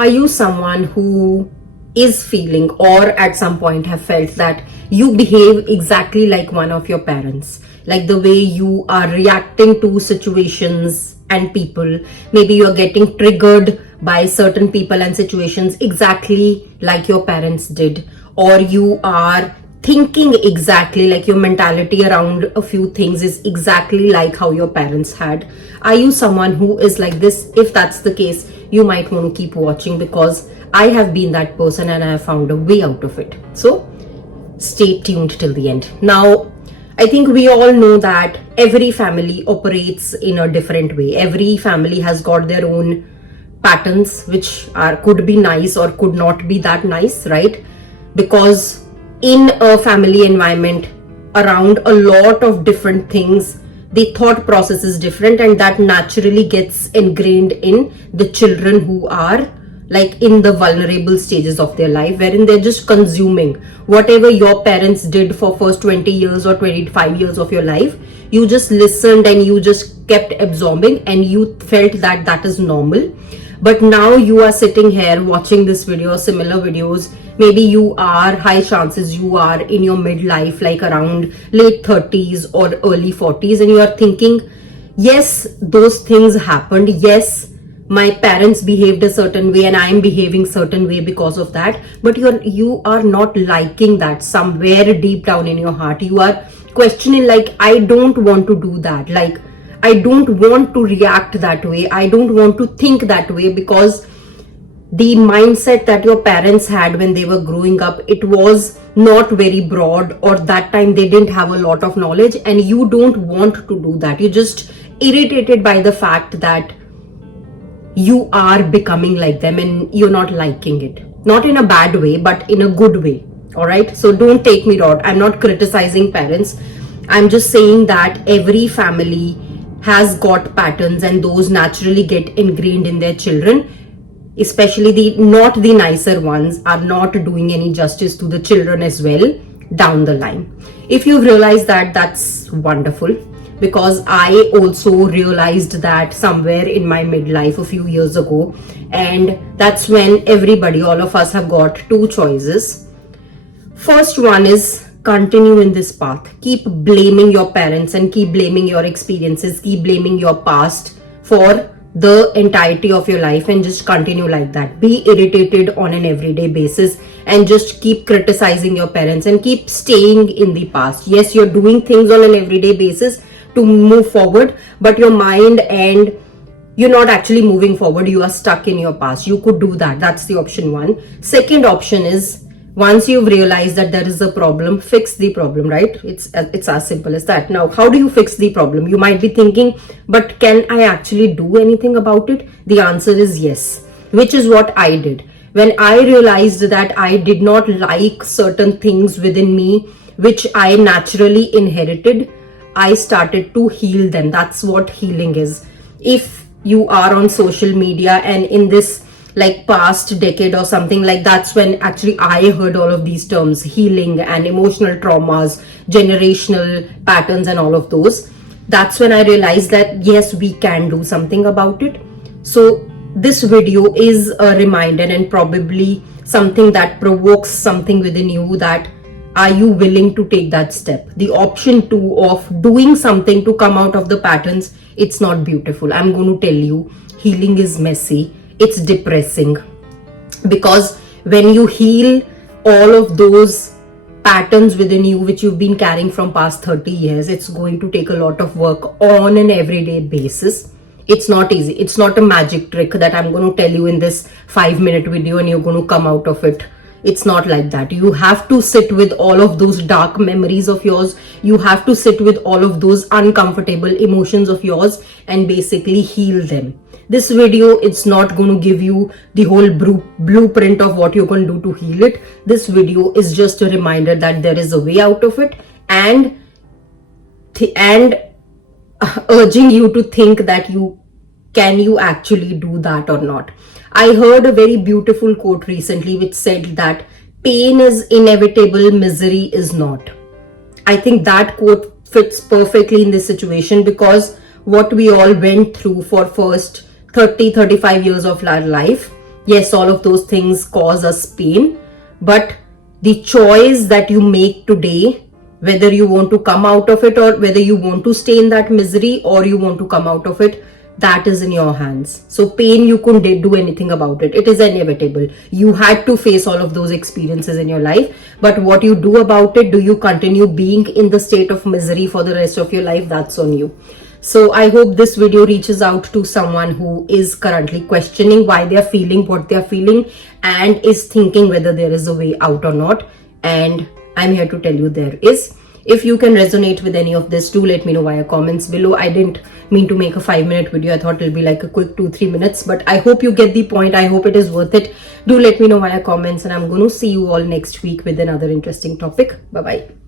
Are you someone who is feeling or at some point have felt that you behave exactly like one of your parents? Like the way you are reacting to situations and people. Maybe you're getting triggered by certain people and situations exactly like your parents did. Or you are thinking exactly like your mentality around a few things is exactly like how your parents had. Are you someone who is like this? If that's the case, you might want to keep watching, because I have been that person and I have found a way out of it. So stay tuned till the end. Now, I think we all know that every family operates in a different way. Every family has got their own patterns, which are could be nice or could not be that nice, right? Because in a family environment around a lot of different things, the thought process is different, and that naturally gets ingrained in the children who are like in the vulnerable stages of their life, wherein they're just consuming whatever your parents did for first 20 years or 25 years of your life. You just listened and you just kept absorbing, and you felt that that is normal. But now you are sitting here watching this video, similar videos. Maybe you are, high chances you are in your midlife, like around late 30s or early 40s, and you are thinking, yes, those things happened. Yes, my parents behaved a certain way and I am behaving certain way because of that. But you are not liking that. Somewhere deep down in your heart, you are questioning, like, I don't want to do that. Like, I don't want to react that way. I don't want to think that way, because the mindset that your parents had when they were growing up, it was not very broad, or that time they didn't have a lot of knowledge, and you don't want to do that. You're just irritated by the fact that you are becoming like them and you're not liking it. Not in a bad way, but in a good way. All right. So don't take me wrong. I'm not criticizing parents. I'm just saying that every family has got patterns, and those naturally get ingrained in their children. Especially the not the nicer ones are not doing any justice to the children as well down the line. If you've realized that, that's wonderful, because I also realized that somewhere in my midlife a few years ago, and that's when everybody, all of us, have got two choices. First one is continue in this path, keep blaming your parents and keep blaming your experiences, keep blaming your past for the entirety of your life, and just continue like that. Be irritated on an everyday basis and just keep criticizing your parents and keep staying in the past. Yes, you're doing things on an everyday basis to move forward, but your mind and you're not actually moving forward. You are stuck in your past. You could do that. That's the option one. Second option is, once you've realized that there is a problem, fix the problem, right? It's as simple as that. Now, how do you fix the problem? You might be thinking, but can I actually do anything about it? The answer is yes, which is what I did. When I realized that I did not like certain things within me, which I naturally inherited, I started to heal them. That's what healing is. If you are on social media and in this like past decade or something, like that's when actually I heard all of these terms, healing and emotional traumas, generational patterns and all of those. That's when I realized that yes, we can do something about it. So this video is a reminder and probably something that provokes something within you, that are you willing to take that step? The option two of doing something to come out of the patterns, it's not beautiful. I'm going to tell you, healing is messy. It's depressing, because when you heal all of those patterns within you, which you've been carrying from past 30 years, it's going to take a lot of work on an everyday basis. It's not easy. It's not a magic trick that I'm going to tell you in this 5-minute video and you're going to come out of it. It's not like that. You have to sit with all of those dark memories of yours. You have to sit with all of those uncomfortable emotions of yours and basically heal them. This video, it's not going to give you the whole blueprint of what you're going to do to heal it. This video is just a reminder that there is a way out of it, and urging you to think that can you actually do that or not. I heard a very beautiful quote recently which said that pain is inevitable, misery is not. I think that quote fits perfectly in this situation, because what we all went through for first 30-35 years of our life, Yes, all of those things cause us pain, but the choice that you make today, whether you want to come out of it or whether you want to stay in that misery or you want to come out of it, that is in your hands. So pain, you couldn't do anything about it. It is inevitable. You had to face all of those experiences in your life, but what you do about it, do you continue being in the state of misery for the rest of your life? That's on you. So I hope this video reaches out to someone who is currently questioning why they are feeling what they are feeling and is thinking whether there is a way out or not. And I'm here to tell you there is. If you can resonate with any of this, do let me know via comments below. I didn't mean to make a 5-minute video. I thought it'll be like a quick 2-3 minutes, but I hope you get the point. I hope it is worth it. Do let me know via comments, and I'm going to see you all next week with another interesting topic. Bye bye.